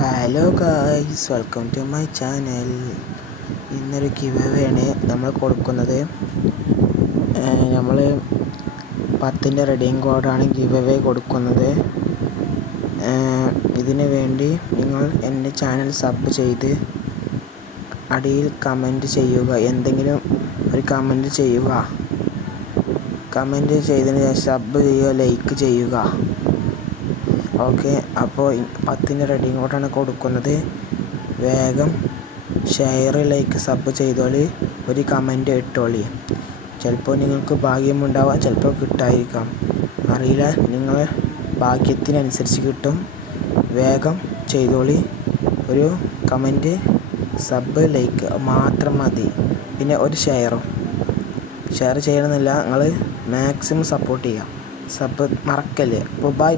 Hello guys, welcome to my channel. ഇന്നൊരു giveaway ആണ് നമ്മൾ കൊടുക്കുന്നത്. നമ്മൾ 10ൻ്റെ റെഡീം കോഡാണ് ഗിവ് അവേ കൊടുക്കുന്നത്. ഇതിനു വേണ്ടി നിങ്ങൾ എൻ്റെ ചാനൽ സബ് ചെയ്ത് അടിയിൽ കമൻറ്റ് ചെയ്യുക. എന്തെങ്കിലും ഒരു കമൻറ്റ് ചെയ്യുക. കമൻറ്റ് ചെയ്തതിന് ശേഷം സബ് ചെയ്യുക, ലൈക്ക് ചെയ്യുക. ഓക്കെ, അപ്പോൾ 10ൻ്റെ റെഡീം കോഡാണ് കൊടുക്കുന്നത്. വേഗം ഷെയർ, ലൈക്ക്, സബ് ചെയ്തോളി. ഒരു കമൻറ്റ് ഇട്ടോളി. ചിലപ്പോൾ നിങ്ങൾക്ക് ഭാഗ്യമുണ്ടാവാം, ചിലപ്പോൾ കിട്ടാതിരിക്കാം, അറിയില്ല. നിങ്ങൾ ഭാഗ്യത്തിനനുസരിച്ച് കിട്ടും. വേഗം ചെയ്തോളി. ഒരു കമൻറ്റ്, സബ്, ലൈക്ക് മാത്രം മതി. പിന്നെ ഒരു ഷെയർ ചെയ്യണമെന്നില്ല. നിങ്ങൾ മാക്സിമം സപ്പോർട്ട് ചെയ്യുക. സബ് മറക്കല്ലേ. അപ്പോൾ ബൈ.